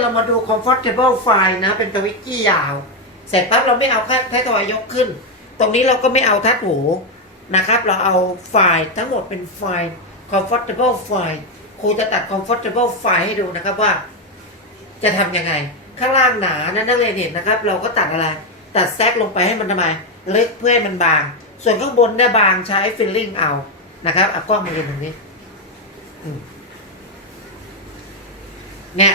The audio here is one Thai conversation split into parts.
เรามาดู comfortable file นะ เป็นกวิกี้ยาว เสร็จปั๊บเราไม่เอาแค่ท้ายทอยยกขึ้น ตรงนี้เราก็ไม่เอาทัดหูนะครับ เราเอาไฟล์ทั้งหมดเป็นไฟล์ comfortable file ครูจะตัด comfortable file ให้ดูนะครับว่า จะทำยังไง ข้างล่างหนานะนักเรียนเห็นนะครับ เราก็ตัดอะไร ตัดแซกลงไปให้มันทำไมเล็กเพื่อให้มันบาง ส่วนข้างบนเนี่ยบางใช้ filling เอานะครับเอากล้องมาเรียนตรงนี้เนี่ย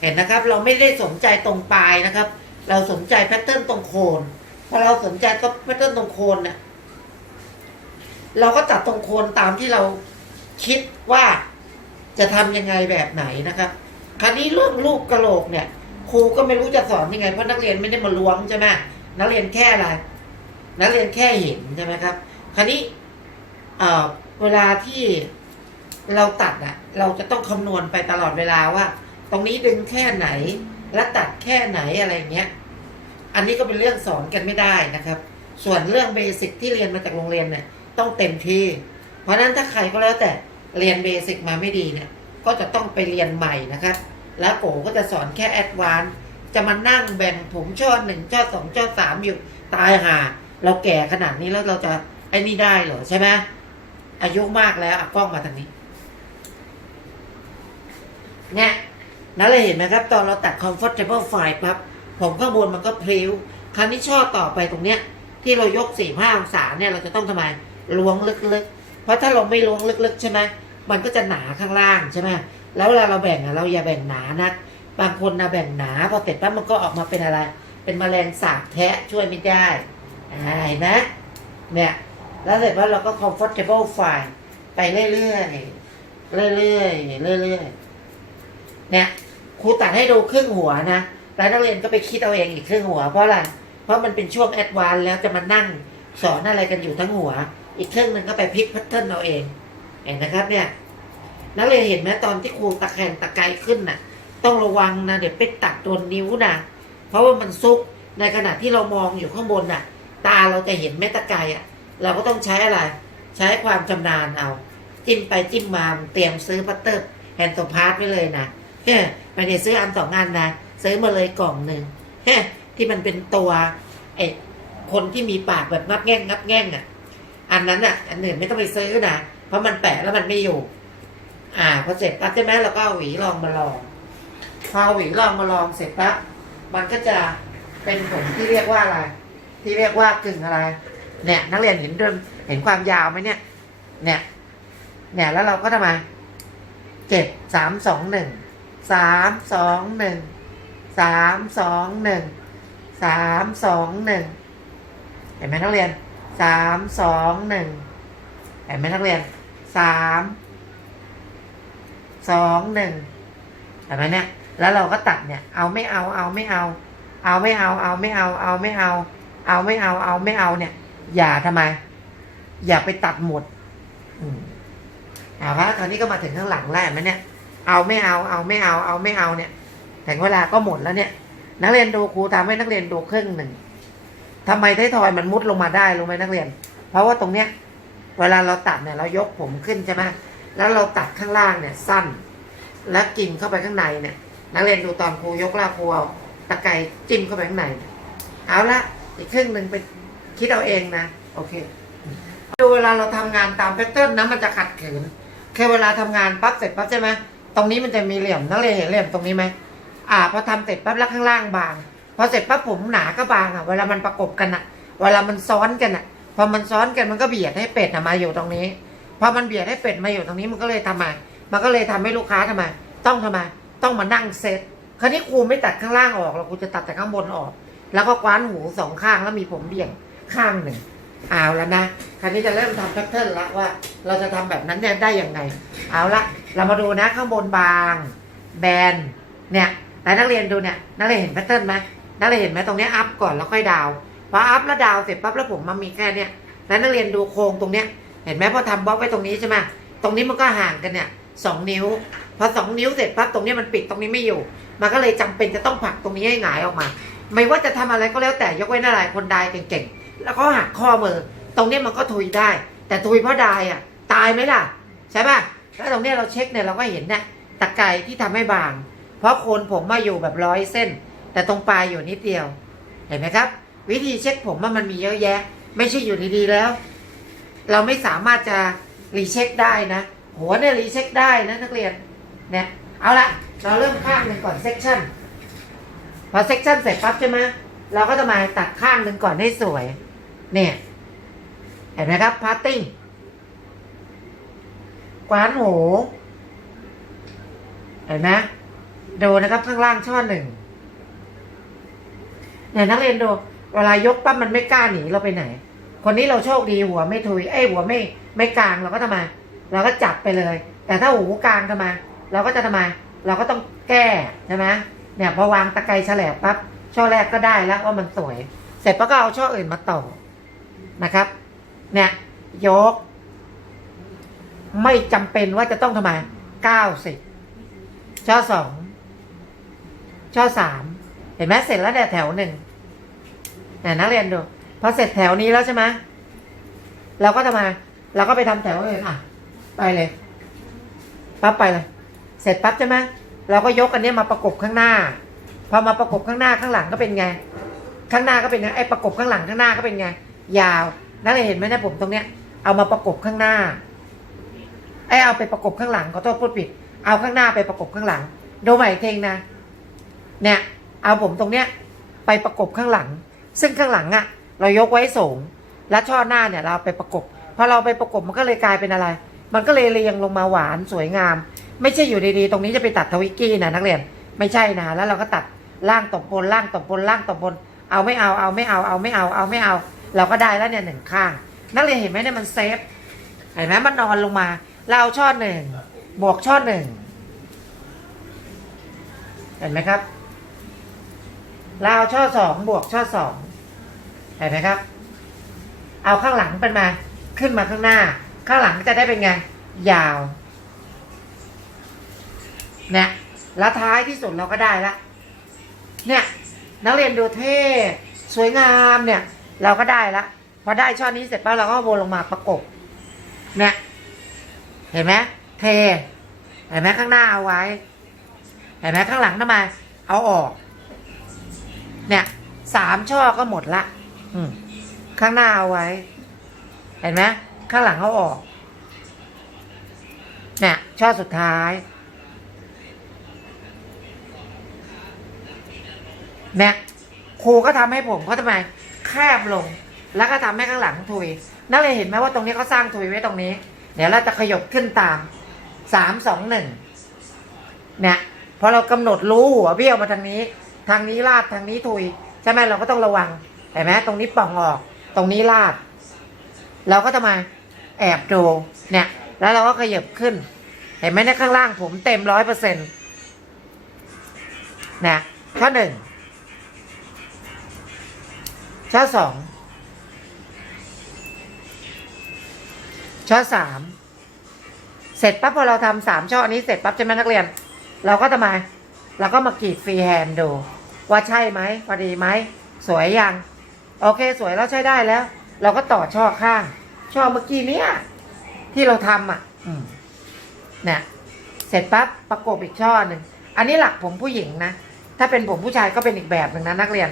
เห็นนะครับ เราไม่ได้สนใจตรงปลายนะครับ เราสนใจแพทเทิร์นตรงโคนพอเราสนใจก็แพทเทิร์นตรงโคนเนี่ยเราก็ตัดตรงโคนตามที่เราคิดว่าจะทำยังไงแบบไหนนะครับ คราวนี้เรื่องลูกกระโหลกเนี่ย ครูก็ไม่รู้จะสอนยังไงเพราะนักเรียนไม่ได้มาล้วงใช่ไหมนักเรียนแค่อะไรนักเรียนแค่เห็นใช่ไหมครับ คราวนี้เอ่อเวลาที่เราตัดอะเราจะต้องคำนวณไปตลอดเวลาว่า ตรงนี้ดึงแค่ไหน และตัดแค่ไหนอะไรเงี้ย อันนี้ก็เป็นเรื่องสอนกันไม่ได้นะครับ ส่วนเรื่องเบสิกที่เรียนมาจากโรงเรียนเนี่ยต้องเต็มที่ เพราะฉะนั้นถ้าใครก็แล้วแต่เรียนเบสิกมาไม่ดีเนี่ยก็จะต้องไปเรียนใหม่นะครับ แล้วโกก็จะสอนแค่แอดวานจะมานั่งแบ่งผมช่อหนึ่งช่อสองช่อสามอยู่ตายห่าเราแก่ขนาดนี้แล้วเราจะไอ้นี่ได้เหรอใช่ไหมอายุมากแล้วอะกล้องมาทางนี้เนี่ย นั่นเลยเห็นไหมครับ ตอนเราตัด comfortable file ปั๊บผมข้างบนมันก็พลิ้วคราวนี้ช่อต่อไปตรงเนี้ย ที่เรายกสี่ห้าองศาเนี่ยเราจะต้องทำไมล้วงลึกๆ เพราะถ้าเราไม่ล้วงลึกๆ ใช่ไหมมันก็จะหนาข้างล่างใช่ไหมแล้วเวลาเราแบ่งอะเราอย่าแบ่งหนานะบางคนนะแบ่งหนาพอเสร็จปั๊บมันก็ออกมาเป็นอะไร เป็นแมลงสาบแทะช่วยไม่ได้อ่าเห็นไหมเนี่ยแล้วเสร็จว่าเราก็ comfortable file ไปเรื่อยๆเรื่อยๆเรื่อยๆเนี่ย ครูตัดให้ดูครึ่งหัวนะแล้วนักเรียนก็ไปคิดเอาเองอีกครึ่งหัวเพราะอะไรเพราะมันเป็นช่วงแอดวานแล้วจะมานั่งสอนอะไรกันอยู่ทั้งหัว อีกครึ่งหนึ่งก็ไปพลิกแพทเทิร์นเอาเอง เห็นนะครับเนี่ยนักเรียนเห็นไหมตอนที่ครูตะแคงตะไกขึ้นน่ะ ต้องระวังนะเดี๋ยวไปตัดโดนนิ้วนะเพราะว่ามันซุกในขณะที่เรามองอยู่ข้างบนน่ะ ตาเราจะเห็นแม่ตะไกอะ เราก็ต้องใช้อะไร ใช้ความชำนาญเอา จิ้มไปจิ้มมาเตรียมซื้อพัตเตอร์แฮนด์โตพาร์ทไว้เลยนะ ฮ้ยไม่ได้ซื้ออันสองอันนะซื้อมาเลยกล่องหนึ่งฮ้ที่มันเป็นตัวไอ้คนที่มีปากแบบงับแง่งงับแง่งอะ อันนั้นอะ อันอื่นไม่ต้องไปซื้อนะเพราะมันแปะแล้วมันไม่อยู่ อ่าพอเสร็จปั๊บใช่ไหมเราก็เอาหวีรองมาลองพอเอาหวีรองมาลองเสร็จปั๊บมันก็จะเป็นผลที่เรียกว่าอะไร ที่เรียกว่ากึ่งอะไร เนี่ย นักเรียนเห็นเดิมเห็นความยาวไหมเนี่ย เนี่ย เนี่ยแล้วเราก็ทำไมเจ็ดสามสองหนึ่ง สามสองหนึ่งสามสองหนึ่งสามสองหนึ่งเห็นไหมนักเรียนสามสองหนึ่งเห็นไหมนักเรียนสามสองหนึ่งเห็นไหมเนี่ยแล้วเราก็ตัดเนี่ย เอาไม่เอาเอาไม่เอา เอาไม่เอาเอาไม่เอาเอาไม่เอา เอาไม่เอาเอาไม่เอาเนี่ย อย่าทำไม อย่าไปตัดหมด อืมเอาละคราวนี้ก็มาถึงข้างหลังแล้วเห็นไหมเนี่ย เอาไม่เอาเอาไม่เอาเอาไม่เอาเนี่ยถึงเวลาก็หมดแล้วเนี่ย นักเรียนดูครูทำให้นักเรียนดูครึ่งหนึ่งทำไมท้ายทอยมันมุดลงมาได้รู้ไหมนักเรียน เพราะว่าตรงเนี้ยเวลาเราตัดเนี่ยเรายกผมขึ้นใช่ไหมแล้วเราตัดข้างล่างเนี่ยสั้น แล้วกินเข้าไปข้างในเนี่ย นักเรียนดูตอนครูยกลากครูเอาตะไคร้จิ้มเข้าไปข้างใน เอาละอีกครึ่งหนึ่งไปคิดเอาเองนะโอเคดูเวลาเราทำงานตามแพทเทิร์นนะมันจะขัดขืนแค่เวลาทำงานปั๊บเสร็จปั๊บใช่ไหม ตรงนี้มันจะมีเหลี่ยมนักเรียนเห็นเหลี่ยมตรงนี้ไหมอ่าพอทำเสร็จปั๊บแล้วข้างล่างบาง พอเสร็จปั๊บผมหนาก็บางอะ เวลามันประกบกันอะ เวลามันซ้อนกันอะ พอมันซ้อนกันมันก็เบียดให้เป็ดมาอยู่ตรงนี้ พอมันเบียดให้เป็ดมาอยู่ตรงนี้มันก็เลยทำไมมันก็เลยทำให้ลูกค้าทำไมต้องทำไมต้องมานั่งเซตคราวนี้ครูไม่ตัดข้างล่างออกเราครูจะตัดแต่ข้างบนออก แล้วก็คว้านหูสองข้างแล้วมีผมเบี่ยงข้างหนึ่งเอาแล้วนะคราวนี้จะเริ่มทำแพทเทิร์นละว่า เราจะทำแบบนั้นเนี่ยได้ยังไง เอาละ เรามาดูนะข้างบนบาง แบน เนี่ยแต่นักเรียนดูเนี่ย นักเรียนเห็นแพทเทิร์นไหมนักเรียนเห็นไหมตรงนี้อัพก่อนแล้วค่อยดาวพออัพแล้วดาวเสร็จปั๊บแล้วผมมันมีแค่เนี้ยแล้วนักเรียนดูโครงตรงเนี้ย เห็นไหมพอทำบล็อกไว้ตรงนี้ใช่ไหมตรงนี้มันก็ห่างกันเนี่ยสองนิ้ว พอสองนิ้วเสร็จปั๊บตรงนี้มันปิดตรงนี้ไม่อยู่ มันก็เลยจำเป็นจะต้องผลักตรงนี้ให้หงายออกมา ไม่ว่าจะทำอะไรก็แล้วแต่ยกเว้นอะไรคนใดเก่งๆแล้วก็หักข้อมือ ตรงนี้มันก็ทุยได้ แต่ทุยเพราะดอะ ตายไหมล่ะ ใช่ป่ะ แล้วตรงนี้เราเช็คเนี่ยเราก็เห็นเนี่ยตะไคร้ที่ทำให้บาง เพราะโคนผมมาอยู่แบบร้อยเส้น แต่ตรงปลายอยู่นิดเดียว เห็นไหมครับ วิธีเช็คผมว่ามันมีเยอะแยะ ไม่ใช่อยู่ดีๆแล้ว เราไม่สามารถจะรีเช็คได้นะ หัวเนี่ยรีเช็คได้นะนักเรียนเนี่ยเอาละเราเริ่มข้างหนึ่งก่อนเซ c ชันพอเซ c ชันเสร็จปั๊บใช่ไหมเราก็จะมาตัดข้างหนึ่งก่อนให้สวย เนี่ย เห็นไหมครับพาร์ติ้ง กวานหูเห็นไหมดูนะครับข้างล่างช่อหนึ่งเนี่ยนักเรียนดูเวลายกปั๊บมันไม่กล้าหนีเราไปไหน คนนี้เราโชคดีหัวไม่ทุยเอ้หัวไม่ไม่กลางเราก็ทำไมเราก็จับไปเลย แต่ถ้าหูกลางทำไมเราก็จะทำไมเราก็ต้องแก้ใช่ไหมเนี่ยพอวางตะไคร้ฉลบปั๊บช่อแรกก็ได้แล้วว่ามันสวย เสร็จปั๊บก็เอาช่ออื่นมาต่อนะครับ เนี่ยยก ไม่จำเป็นว่าจะต้องทำไมเก้าสิบช่อสองช่อสามเห็นไหมเสร็จแล้วเนี่ยแถวหนึ่งเนี่ยนักเรียนดูพอเสร็จแถวนี้แล้วใช่ไหมเราก็ทำไมเราก็ไปทำแถวอื่นอะ ไปเลยปั๊บไปเลย เสร็จปั๊บใช่ไหมเราก็ยกอันนี้มาประกบข้างหน้า พอมาประกบข้างหน้าข้างหลังก็เป็นไง ข้างหน้าก็เป็นไงไอ้ประกบข้างหลังข้างหน้าก็เป็นไง ยาว นักเรียนเห็นไหมเนะผมตรงเนี้ย เอามาประกบข้างหน้า ไอ้เอาไปประกบข้างหลังขอโทษพูดผิด เอาข้างหน้าไปประกบข้างหลัง ดูใหม่อีกทีนะ เนี่ย เอาผมตรงเนี้ยไปประกบข้างหลัง ซึ่งข้างหลังอะเรายกไว้สูง แล้วช่อหน้าเนี่ยเราไปประกบพอเราไปประกบมันก็เลยกลายเป็นอะไร มันก็เลยเรียงลงมาหวานสวยงาม ไม่ใช่อยู่ดีๆ ตรงนี้จะไปตัดทวิกกี้นะนักเรียน ไม่ใช่นะ แล้วเราก็ตัดล่างตบบนล่างตบบนล่างตบบน เอาไม่เอาเอาไม่เอาเอาไม่เอาเอาไม่เอา เราก็ได้แล้วเนี่ยหนึ่งข้าง นักเรียนเห็นไหมเนี่ยมันเซฟ เห็นไหมมันนอนลงมา เราช่อหนึ่งบวกช่อหนึ่งเห็นไหมครับเราเอาช่อสองบวกช่อสองเห็นไหมครับ เอาข้างหลังเป็นมาขึ้นมาข้างหน้า ข้างหลังจะได้เป็นไง ยาวเนี่ยแล้วท้ายที่สุดเราก็ได้ละเนี่ยนักเรียนดูเท่สวยงามเนี่ย เราก็ได้ละพอได้ช่อนี้เสร็จปั๊บเราก็วนลงมาประกบเนี่ย เห็นไหมเท เห็นไหมข้างหน้าเอาไว้ เห็นไหมข้างหลังทำไม เอาออก เนี่ยสามช่อก็หมดละ อืมข้างหน้าเอาไว้ เห็นไหมข้างหลังเอาออก เนี่ยช่อสุดท้าย เนี่ยครูก็ทำให้ผมเขาทำไม แคบลง แล้วก็ทำให้ข้างหลังทุย นักเรียนเห็นไหมว่าตรงนี้เขาสร้างทุยไว้ตรงนี้ เดี๋ยวเราจะขยบขึ้นตามสามสองหนึ่งเนี่ยพอเรากำหนดรู้หัวเบี้ยวมาทางนี้ ทางนี้ลาดทางนี้ทุย ใช่ไหมเราก็ต้องระวังเห็นไหมตรงนี้ป่องออก ตรงนี้ลาด เราก็จะมาแอบดูเนี่ย แล้วเราก็ขยับขึ้น เห็นไหมในข้างล่างผมเต็มร้อยเปอร์เซ็นต์นะข้อหนึ่งช่อสอง ช่อสามเสร็จปั๊บพอเราทำสามช่อนี้เสร็จปั๊บใช่ไหมนักเรียน เราก็ทำไมเราก็มากรีดฟรีแฮนด์ดู ว่าใช่ไหมพอดีไหมสวยยัง โอเคสวยแล้วใช้ได้แล้ว เราก็ต่อช่อข้าง ช่อเมื่อกี้เนี้ยที่เราทำอะเนี่ยเสร็จปั๊บประกบอีกช่อหนึ่งอันนี้หลักผมผู้หญิงนะถ้าเป็นผมผู้ชายก็เป็นอีกแบบหนึ่งนะนักเรียน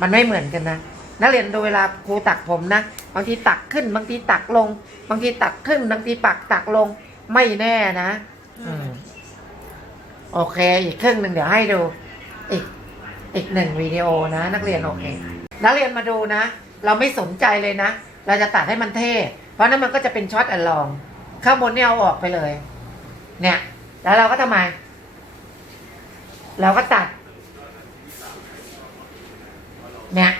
มันไม่เหมือนกันนะ นักเรียนดูเวลาครูตักผมนะบางทีตักขึ้น บางทีตักลง บางทีตักขึ้น บางทีปักตักลง ไม่แน่นะอืมโอเค อีกครึ่งหนึ่งเดี๋ยวให้ดู อีก อีกหนึ่งวิดีโอนะ นักเรียนโอเค นักเรียนมาดูนะ เราไม่สนใจเลยนะ เราจะตัดให้มันเท่ เพราะนั้นมันก็จะเป็นช็อตแอนลอง ข้างบนเนี่ยเอาออกไปเลย เนี่ย แล้วเราก็ทำไม เราก็ตัด เนี่ย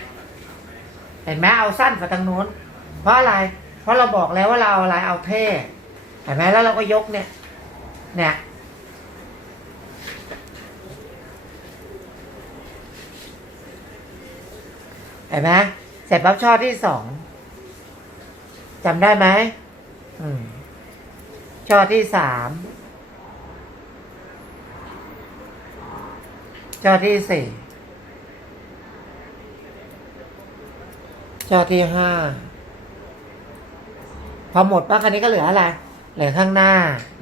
เห็นไหมเอาสั้นกว่าทางนู้น เพราะอะไร เพราะเราบอกแล้วว่าเราเอาอะไรเอาเท่เห็นไหมแล้วเราก็ยกเนี่ย เนี่ยเห็นไหมเสร็จปั๊บช่อที่สองจำได้ไหมอืมช่อที่สามช่อที่สี่ ช่อที่ห้าพอหมดปั๊บคันนี้ก็เหลืออะไร เหลือข้างหน้า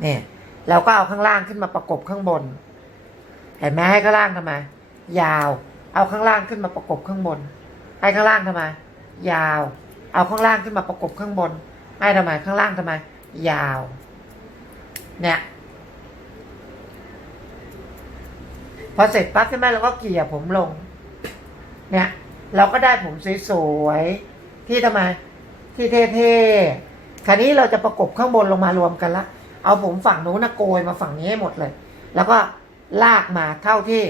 เนี่ย เราก็เอาข้างล่างขึ้นมาประกบข้างบน เห็นไหมให้ข้างล่างทำไม ยาว เอาข้างล่างขึ้นมาประกบข้างบน ให้ข้างล่างทำไม ยาว เอาข้างล่างขึ้นมาประกบข้างบน ให้ทำไม ข้างล่างทำไม ยาว เนี่ยพอเสร็จปั๊บใช่ไหมเราก็เกลี่ยผมลง เนี่ย เราก็ได้ผมสวยๆ ที่ทำไม ที่เท่ๆ คราวนี้เราจะประกบข้างบนลงมารวมกันละ เอาผมฝั่งนู้นนะโกยมาฝั่งนี้ให้หมดเลย แล้วก็ลากมาเท่าที่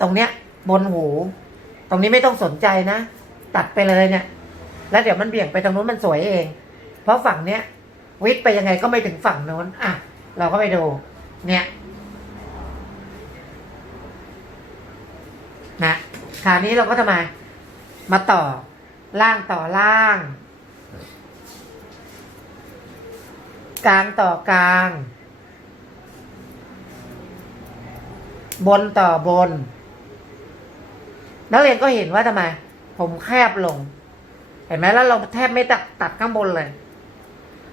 ตรงเนี้ยบนหู ตรงนี้ไม่ต้องสนใจนะ ตัดไปเลยเนี่ย แล้วเดี๋ยวมันเบี่ยงไปตรงนู้นมันสวยเอง เพราะฝั่งเนี้ยวิทย์ไปยังไงก็ไม่ถึงฝั่งโน้น อะ เราก็ไปดู เนี่ย นะ คราวนี้เราก็ทำไม มาต่อล่างต่อล่าง กลางต่อกลาง บนต่อบน นักเรียนก็เห็นว่าทำไม ผมแคบลง เห็นไหมแล้วเราแทบไม่ตัดตัดข้างบนเลย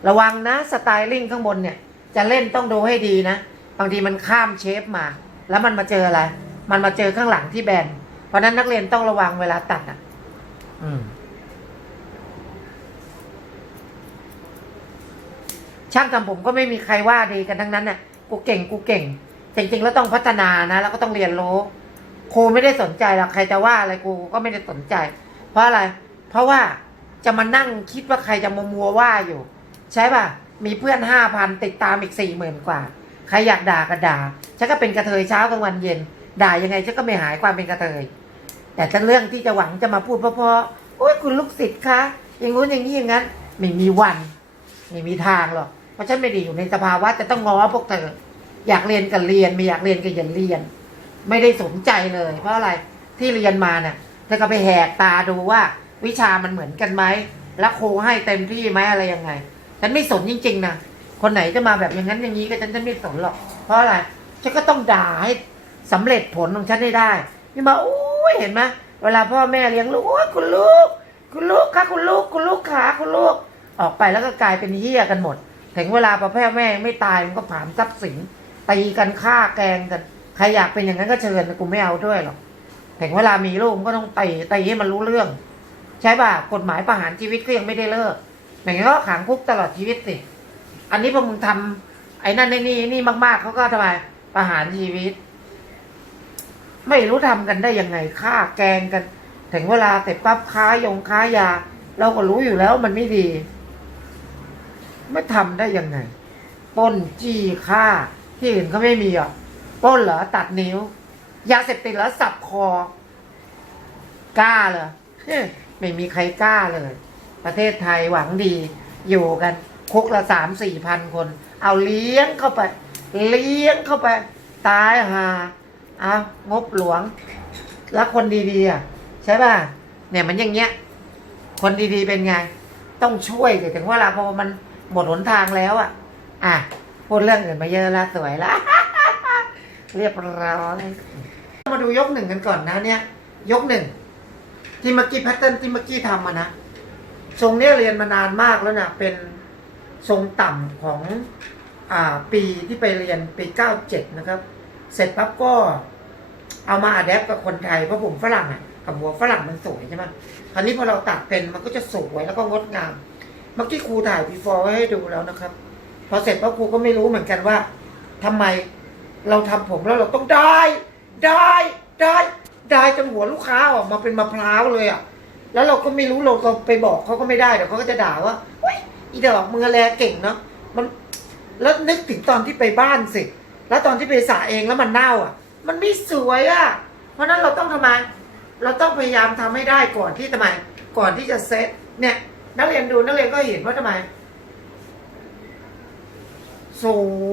ระวังนะ สไตลิ่งข้างบนเนี่ย จะเล่นต้องดูให้ดีนะ บางทีมันข้ามเชฟมา แล้วมันมาเจออะไร มันมาเจอข้างหลังที่แบน เพราะนั้นนักเรียนต้องระวังเวลาตัดอะ ช่างทำผมก็ไม่มีใครว่าดีกันทั้งนั้นน่ะ กูเก่งกูเก่ง จริงๆแล้วต้องพัฒนานะ แล้วก็ต้องเรียนรู้ครูไม่ได้สนใจหรอกใครจะว่าอะไรกูก็ไม่ได้สนใจ เพราะอะไร เพราะว่าจะมานั่งคิดว่าใครจะมัวมัวว่าอยู่ ใช่ป่ะ มีเพื่อนห้าพันติดตามอีกสี่หมื่นกว่า ใครอยากด่าก็ด่าฉันก็เป็นกระเทยเช้ากลางวันเย็น ด่ายังไงฉันก็ไม่หายความเป็นกระเทย แต่ถ้าเรื่องที่จะหวังจะมาพูดเพราะๆโอ้ยคุณลูกศิษย์คะอย่างงู้นอย่างนี้อย่างนั้น ไม่มีวัน ไม่มีทางหรอก เพราะฉันไม่ได้อยู่ในสภาวะจะต้องง้อพวกเธออยากเรียนก็เรียนไม่อยากเรียนก็อย่าเรียน ไม่ได้สนใจเลย เพราะอะไรที่เรียนมาเนี่ยเธอก็ไปแหกตาดูว่าวิชามันเหมือนกันไหมแล้วโคให้เต็มที่ไหมอะไรยังไง ฉันไม่สนจริง ๆนะคนไหนจะมาแบบอย่างนั้นอย่างนี้ก็ฉันฉันไม่สนหรอก เพราะอะไรฉันก็ต้องด่าให้สำเร็จผลของฉันให้ได้นี่มาโอ้ ยเห็นไหมเวลาพ่อแม่เลี้ยงลูกโอ้ยคุณลูก คุณลูกค่ะคุณลูก คุณลูกขาคุณลูก ออกไปแล้วก็กลายเป็นเหี้ยกันหมด ถึงเวลาพ่อแพ่แม่ไม่ตายมันก็ผามทรัพย์สินตีกันฆ่าแกงกัน ใครอยากเป็นอย่างนั้นก็เชิญกูไม่เอาด้วยหรอกถึงเวลามีลูกมันก็ต้องตีตีให้มันรู้เรื่อง ใช่ป่ะกฎหมายประหารชีวิตก็ยังไม่ได้เลิกอย่างนี้ก็ขังคุกตลอดชีวิตสิอันนี้พอมึงทำไอ้นั่นไอ้นี่นี่มาก ๆเขาก็ทำไมประหารชีวิต ไม่รู้ทำกันได้ยังไงฆ่าแกงกัน ถึงเวลาเสร็จปั๊บค้ายงค้ายา เราก็รู้อยู่แล้วมันไม่ดี ไม่ทำได้ยังไงป้นจี้ฆ่า ที่อื่นเขาไม่มีอะป้นเหรอตัดนิ้ว ยาเสพติดเหรอสับคอกล้าเหรอไม่มีใครกล้าเลย ประเทศไทยหวังดี อยู่กันคุกละสามสี่พันคน เอาเลี้ยงเข้าไป เลี้ยงเข้าไป ตายหา อางบหลวง แล้วคนดีๆอะใช่ป่ะเนี่ยมันอย่างเงี้ย คนดีๆเป็นไง ต้องช่วยถึงเวลาพอมันหมดหนทางแล้วอะ อะพูดเรื่องอื่นมาเยอะละสวยละเรียบร้อยมาดูยกหนึ่งกันก่อนนะเนี่ย ยกหนึ่งที่เมื่อกี้แพทเทิร์นที่เมื่อกี้ทำมานะทรงเนี้ยเรียนมานานมากแล้วนะเป็นทรงต่ำของอ่าปีที่ไปเรียนปีเก้าเจ็ดนะครับ เสร็จปั๊บก็เอามาอัดแอปกับคนไทยเพราะผมฝรั่งอะกับหัวฝรั่งมันสวยใช่ไหมคราวนี้พอเราตัดเป็นมันก็จะสวยแล้วก็งดงาม เมื่อกี้ครูถ่าย before ไว้ให้ดูแล้วนะครับ พอเสร็จปั๊บครูก็ไม่รู้เหมือนกันว่าทำไมเราทำผมแล้วเราต้องได้ ได้ได้ได้จนหัวลูกค้าออกมาเป็นมะพร้าวเลยอะแล้วเราก็ไม่รู้เราเราไปบอกเขาก็ไม่ได้เดี๋ยวเขาก็จะด่าว่าเฮ้ยอีดอกมือแลเก่งเนาะมันแล้วนึกถึงตอนที่ไปบ้านสิ แล้วตอนที่ไปสระเองแล้วมันเน่าอะ มันไม่สวยอะ เพราะนั้นเราต้องทำไม เราต้องพยายามทำให้ได้ก่อนที่ทำไม ก่อนที่จะเซตเนี่ย นักเรียนดูนักเรียนก็เห็นว่าทำไม ส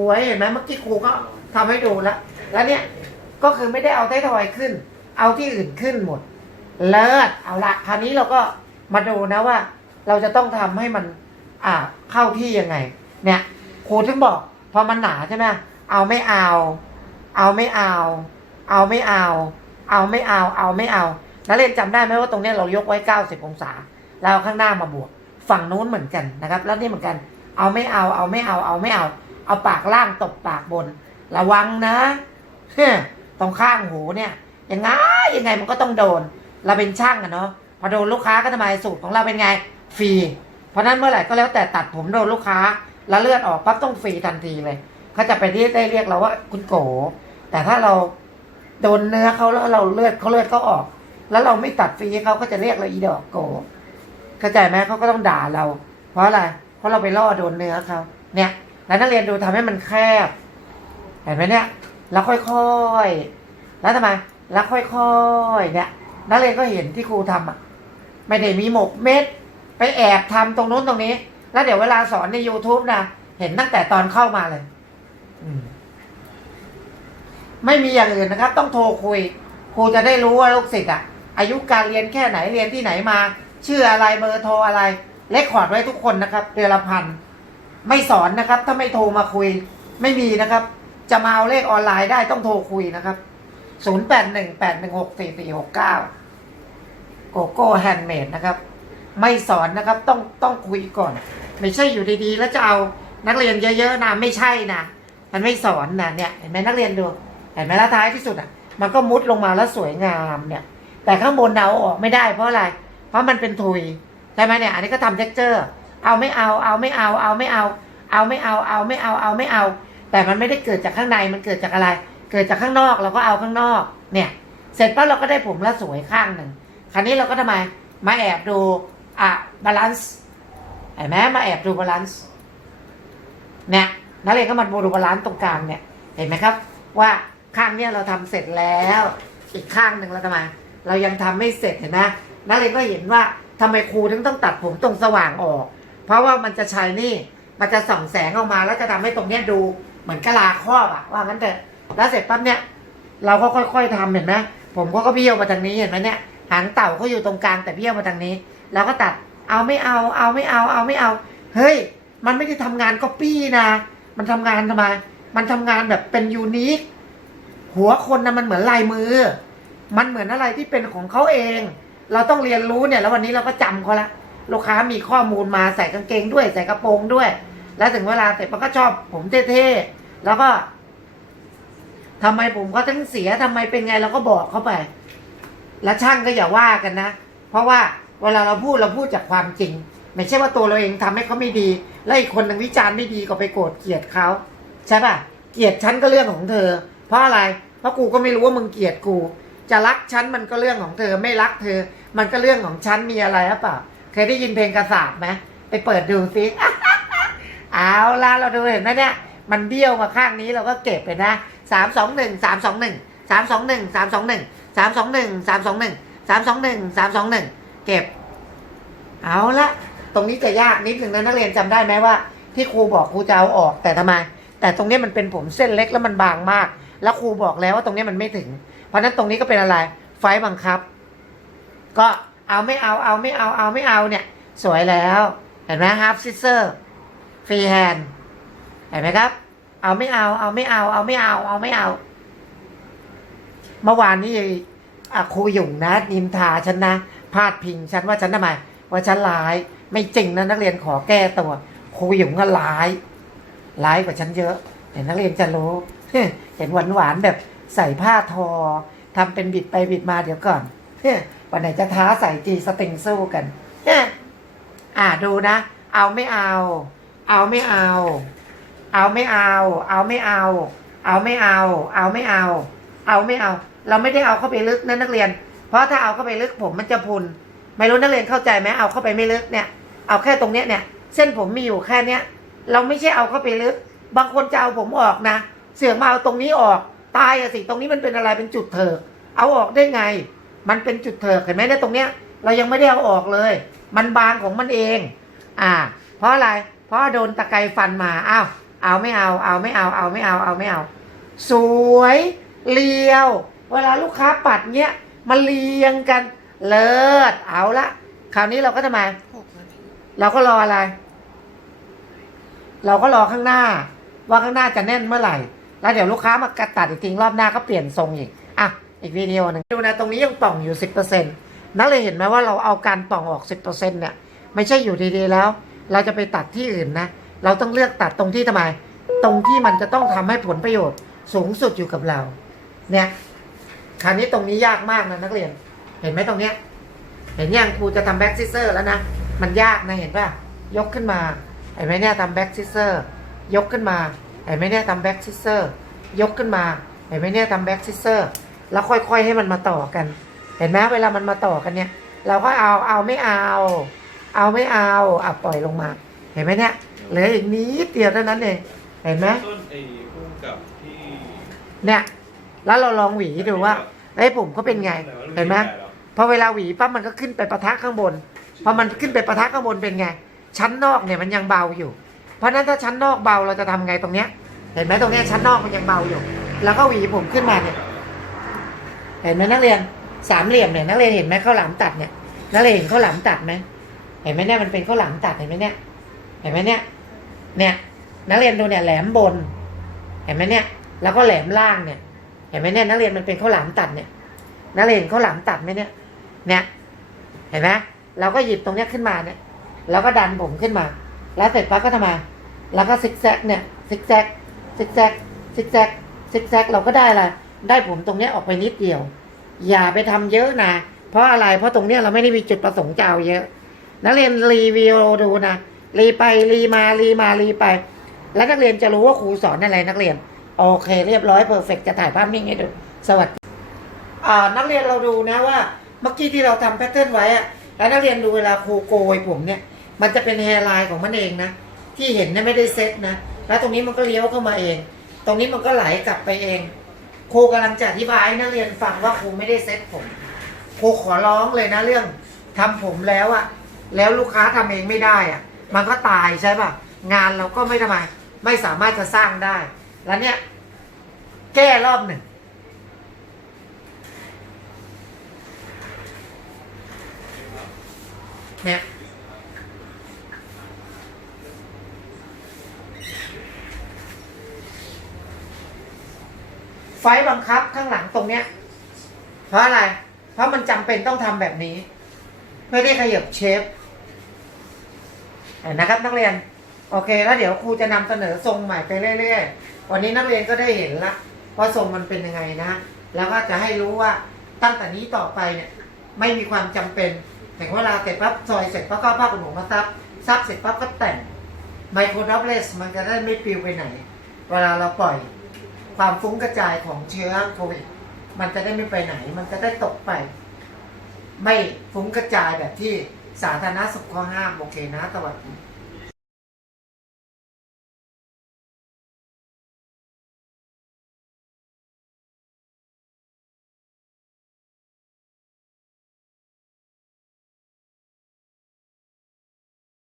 วยเห็นไหมเมื่อกี้ครูก็ทำให้ดูแล้วแล้วเนี่ยก็คือไม่ได้เอาไท้ทอยขึ้น เอาที่อื่นขึ้นหมด เลิศเอาละคราวนี้เราก็มาดูนะว่า เราจะต้องทำให้มัน อ่าเข้าที่ยังไง เนี่ยครูถึงบอก พอมันหนาใช่ไหม เอาไม่เอา เอาไม่เอา เอาไม่เอา เอาไม่เอา เอาไม่เอา นักเรียนจำได้ไหมว่าตรงนี้เรายกไว้เก้าสิบองศาเอาข้างหน้ามาบวก ฝั่งนู้นเหมือนกันนะครับ แล้วนี่เหมือนกัน เอาไม่เอา เอาไม่เอา เอาไม่เอา เอาปากล่างตบปากบน ระวังนะตรงข้างหูเนี่ย ยังไงยังไงมันก็ต้องโดน เราเป็นช่างอะเนาะ พอโดนลูกค้าก็ทำไมสูตรของเราเป็นไง ฟรี เพราะนั้นเมื่อไหร่ก็แล้วแต่ตัดผมโดนลูกค้า แล้วเลือดออกปั๊บต้องฟรีทันทีเลย เขาจะไปเรียกได้เรียกเราว่าคุณโก แต่ถ้าเราโดนเนื้อเขาแล้วเราเลือดเขาเลือดเขาออก แล้วเราไม่ตัดฟรีเขาก็จะเรียกเราอีดอกโกเข้าใจไหมเขาก็ต้องด่าเรา เพราะอะไร เพราะเราไปล่อโดนเนื้อเขาเนี่ย แล้วนักเรียนดูทำให้มันแคบ เห็นไหมเนี่ย แล้วค่อยๆ แล้วทำไม แล้วค่อยๆ เนี่ย นักเรียนก็เห็นที่ครูทำอะ ไม่ได้มีหมกเม็ด ไปแอบทำตรงนู้นตรงนี้ แล้วเดี๋ยวเวลาสอนใน YouTube นะ เห็นตั้งแต่ตอนเข้ามาเลย ไม่มีอย่างอื่นนะครับ ต้องโทรคุย ครูจะได้รู้ว่าลูกศิษย์อะ อายุการเรียนแค่ไหนเรียนที่ไหนมา ชื่ออะไรเบอร์โทรอะไรเลคคอร์ดไว้ทุกคนนะครับเดือนละพันไม่สอนนะครับ ถ้าไม่โทรมาคุย ไม่มีนะครับ จะมาเอาเลขออนไลน์ได้ต้องโทรคุยนะครับศูนย์แปดหนึ่งแปดหนึ่งหกสี่สี่หกเก้าโกโก้แฮนด์เมดนะครับ ไม่สอนนะครับต้องต้องคุยก่อน ไม่ใช่อยู่ดีๆ แล้วจะเอานักเรียนเยอะๆนะไม่ใช่นะ มันไม่สอนนะเนี่ยเห็นไหมนักเรียนดูเห็นไหมแล้วท้ายที่สุดอะ มันก็มุดลงมาแล้วสวยงามเนี่ย แต่ข้างบนเราอาอกไม่ได้เพราะอะไร เพราะมันเป็นทุยใช่ไหมเนี่ย อันนี้ก็ทำเท็กเจอร์ เอาไม่เอา เอาไม่เอา เอาไม่เอา เอาไม่เอา เอาไม่เอา เอาไม่เอา แต่มันไม่ได้เกิดจากข้างใน มันเกิดจากอะไร เกิดจากข้างนอกเราก็เอาข้างนอก เนี่ย เสร็จปั๊บเราก็ได้ผมแล้วสวยข้างหนึ่ง คราวนี้เราก็ทำไม มาแอบดูอะบาลานซ์เห็นไหมมาแอบดูบาลานซ์เนี่ย นักเรียนก็มาดูบาลานซ์ตรงกลางเนี่ย เห็นไหมครับ ว่าข้างเนี้ยเราทำเสร็จแล้ว อีกข้างหนึ่งเราทำไมเรายังทำไม่เสร็จเห็นไหมนักเรียนก็เห็นว่าทำไมครูถึงต้องตัดผมตรงสว่างออก เพราะว่ามันจะใช้นี่มันจะส่องแสงออกมาแล้วจะทำให้ตรงเนี้ยดูเหมือนกะลาครอบอะว่างั้นเถอะแล้วเสร็จปั๊บเนี่ยเราก็ค่อย ๆทำเห็นไหมผมก็ก็เบี้ยวมาทางนี้เห็นไหมเนี่ยหางเต่าเขาอยู่ตรงกลางแต่เบี้ยวมาทางนี้ แล้วก็ตัดเอาไม่เอาเอาไม่เอาเอาไม่เอา เฮ้ย มันไม่ได้ทำงานก๊อปปี้นะ มันทำงานทำไม มันทำงานแบบเป็นยูนิค หัวคนนะมันเหมือนลายมือ มันเหมือนอะไรที่เป็นของเขาเอง เราต้องเรียนรู้เนี่ย แล้ววันนี้เราก็จำเขาละ ลูกค้ามีข้อมูลมาใส่กางเกงด้วยใส่กระโปรงด้วย แล้วถึงเวลาเสร็จมันก็ชอบผมเท่ๆ แล้วก็ทำไมผมก็ทั้งเสียทำไมเป็นไงเราก็บอกเขาไป แล้วช่างก็อย่าว่ากันนะ เพราะว่าเวลาเราพูดเราพูดจากความจริง ไม่ใช่ว่าตัวเราเองทำให้เขาไม่ดี แล้วอีกคนหนึ่งวิจารณ์ไม่ดีก็ไปโกรธเกลียดเขาใช่ป่ะเกลียดฉันก็เรื่องของเธอ เพราะอะไร เพราะกูก็ไม่รู้ว่ามึงเกลียดกู จะรักฉันมันก็เรื่องของเธอ ไม่รักเธอ มันก็เรื่องของฉันมีอะไรหรือเปล่าเคยได้ยินเพลงกระสาบไหมไปเปิดดูซิเอาล่ะเราดูเห็นไหมเนี่ยมันเบี้ยวมาข้างนี้เราก็เก็บไปนะสามสองหนึ่งสามสองหนึ่งสามสองหนึ่งสามสองหนึ่งสามสองหนึ่งสามสองหนึ่งสามสองหนึ่งสามสองหนึ่งเก็บ เอาละ ตรงนี้จะยากนิดหนึ่งนะนักเรียนจำได้ไหมว่า ที่ครูบอกครูจะเอาออกแต่ทำไม แต่ตรงนี้มันเป็นผมเส้นเล็กแล้วมันบางมาก แล้วครูบอกแล้วว่าตรงนี้มันไม่ถึง เพราะนั้นตรงนี้ก็เป็นอะไรไฟบังคับ ก็เอาไม่เอาเอาไม่เอาเอาไม่เอาเนี่ย สวยแล้วเห็นไหม half scissor free hand เห็นไหมครับ เอาไม่เอาเอาไม่เอาเอาไม่เอาเอาไม่เอาเมื่อวานนี้ครูหยุ่งนะนินทาฉันนะพาดพิงฉันว่าฉันทำไมว่าฉันร้าย ไม่จริงนะนักเรียนขอแก้ตัวครูหยุ่งก็ร้ายร้ายกว่าฉันเยอะเห็นนักเรียนจะรู้เห็นหวานหวานแบบใส่ผ้าทอทำเป็นบิดไปบิดมาเดี๋ยวก่อนวันไหนจะท้าใส่จีสติงสู้กันอ่าดูนะ เอาไม่เอา เอาไม่เอา เอาไม่เอา เอาไม่เอา เอาไม่เอา เอาไม่เอา เอาไม่เอา เราไม่ได้เอาเข้าไปลึกนะนักเรียน เพราะถ้าเอาเข้าไปลึกผมมันจะพุน ไม่รู้นักเรียนเข้าใจไหมเอาเข้าไปไม่ลึกเนี่ย เอาแค่ตรงเนี้ยเนี่ย เส้นผมมีอยู่แค่เนี้ย เราไม่ใช่เอาเข้าไปลึก บางคนจะเอาผมออกนะ เสือกมาเอาตรงนี้ออก ตายอะสิ ตรงนี้มันเป็นอะไร เป็นจุดเถิกเอาออกได้ไง มันเป็นจุดเถิกเห็นไหมเนี่ยตรงเนี้ย เรายังไม่ได้เอาออกเลย มันบางของมันเอง อ่า เพราะอะไร เพราะโดนตะไคร้ฟันมา อ้าว เอาไม่เอา เอาไม่เอา เอาไม่เอา เอาไม่เอา สวย เรียว เวลาลูกค้าปัดเนี้ยมันเรียงกัน เลิศเอาละคราวนี้เราก็ทำไมา เราก็รออะไร เราก็รอข้างหน้า ว่าข้างหน้าจะแน่นเมื่อไหร่ แล้วเดี๋ยวลูกค้ามากระตัดอีกทีรอบหน้าก็เปลี่ยนทรงอีกอะอีกวิดีโอหนึ่งดูนะตรงนี้ยังป่องอยู่สิบเปอร์เซ็นต์นักเลยเห็นไหมว่าเราเอาการป่องออกสิบเปอร์เซ็นต์เนี่ย ไม่ใช่อยู่ดีๆแล้ว เราจะไปตัดที่อื่นนะ เราต้องเลือกตัดตรงที่ทำไม ตรงที่มันจะต้องทำให้ผลประโยชน์สูงสุดอยู่กับเรา เนี่ยคราวนี้ตรงนี้ยากมากนะนักเรียน เห็นไหมตรงเนี้ย เห็นยังครูจะทำแบ็กซิเซอร์แล้วนะ มันยากนะเห็นป่ะ ยกขึ้นมา เห็นไหมเนี่ยทำแบ็กซิเซอร์ ยกขึ้นมา เห็นไหมเนี่ยทำแบ็กซิเซอร์ ยกขึ้นมา เห็นไหมเนี่ยทำแบ็กซิเซอร์ แล้วค่อยๆให้มันมาต่อกัน เห็นไหมเวลามันมาต่อกันเนี่ย เราก็เอา เอาไม่เอา เอาไม่เอาอะปล่อยลงมา เห็นไหมเนี่ย เหลืออีกนิดเดียวเท่านั้นเอง เห็นไหมต้นไอ้พุ่มกับที่เนี่ย แล้วเราลองหวีดูว่าเอ้ยผมก็เป็นไง เห็นไหม พอเวลาหวีปั๊บมันก็ขึ้นไปประทะข้างบนพอมันขึ้นไปประทะข้างบนเป็นไง ชั้นนอกเนี่ยมันยังเบาอยู่ เพราะนั้นถ้าชั้นนอกเบาเราจะทำไงตรงเนี้ย เห็นไหมตรงเนี้ยชั้นนอกมันยังเบาอยู่ แล้วก็หวีผมขึ้นมาเนี่ยเห็นไหมนักเรียนสามเหลี่ยมเนี่ยนักเรียนเห็นไหมข้าวหลามตัดเนี่ยนักเรียนเห็นข้าวหลามตัดไหมเห็นไหมเนี่ยมันเป็นข้าวหลามตัดเห็นไหมเนี่ยเห็นไหมเนี่ยเนี่ยนักเรียนดูเนี่ยแหลมบน เห็นไหมเนี่ย แล้วก็แหลมล่างเนี่ย เห็นไหมเนี่ยนักเรียนมันเป็นข้าวหลามตัดเนี่ยนักเรียนเห็นข้าวหลามตัดไหมเนี่ย เนี่ย เห็นไหมเราก็หยิบตรงเนี้ยขึ้นมาเนี่ยแล้วก็ดันผมขึ้นมา แล้วเสร็จปั๊บก็ทำไมแล้วก็ซิกแซกเนี่ยซิกแซกซิกแซกซิกแซกซิกแซกเราก็ได้อะไรได้ผมตรงเนี้ยออกไปนิดเดียว อย่าไปทำเยอะนะเพราะอะไรเพราะตรงเนี้ยเราไม่ได้มีจุดประสงค์จะเอาเยอะ นักเรียนรีวิวดูนะรีไปรีมารีมารีไป แล้วนักเรียนจะรู้ว่าครูสอนอะไรนักเรียน โอเค เรียบร้อยเพอร์เฟกจะถ่ายภาพนิ่งให้ดูสวัสดีอ่านักเรียนเราดูนะว่า เมื่อกี้ที่เราทำแพทเทิร์นไว้อะแล้วนักเรียนดูเวลาครูโกยผมเนี่ย มันจะเป็นแฮร์ไลน์ของมันเองนะ ที่เห็นเนี่ยไม่ได้เซ็ตนะ แล้วตรงนี้มันก็เลี้ยวเข้ามาเอง ตรงนี้มันก็ไหลกลับไปเอง ครูกำลังจะอธิบายนักเรียนฟังว่าครูไม่ได้เซ็ตผม ครูขอร้องเลยนะเรื่องทำผมแล้วอะแล้วลูกค้าทำเองไม่ได้อะมันก็ตายใช่ป่ะ งานเราก็ไม่ทำไม ไม่สามารถจะสร้างได้ แล้วเนี่ย แก้รอบหนึ่ง เนี่ยไฟบังคับข้างหลังตรงเนี้ย เพราะอะไร เพราะมันจำเป็นต้องทำแบบนี้ เพื่อที่ขยับเชฟนะครับนักเรียน โอเค แล้วเดี๋ยวครูจะนำเสนอทรงใหม่ไปเรื่อยๆ วันนี้นักเรียนก็ได้เห็นละว่าทรงมันเป็นยังไงนะ แล้วก็จะให้รู้ว่าตั้งแต่นี้ต่อไปเนี่ย ไม่มีความจำเป็น ถึงเวลาเสร็จปั๊บซอยเสร็จปั๊บก็ผ้าขนหนูมาซับซับเสร็จปั๊บก็แต่งไมโครดับเลสมันจะได้ไม่ปลิวไปไหน เวลาเราปล่อยความฟุ้งกระจายของเชื้อโควิดมันจะได้ไม่ไปไหน มันจะได้ตกไป ไม่ฟุ้งกระจายแบบที่สาธารณสุขข้อห้ามโอเคนะสวัสดี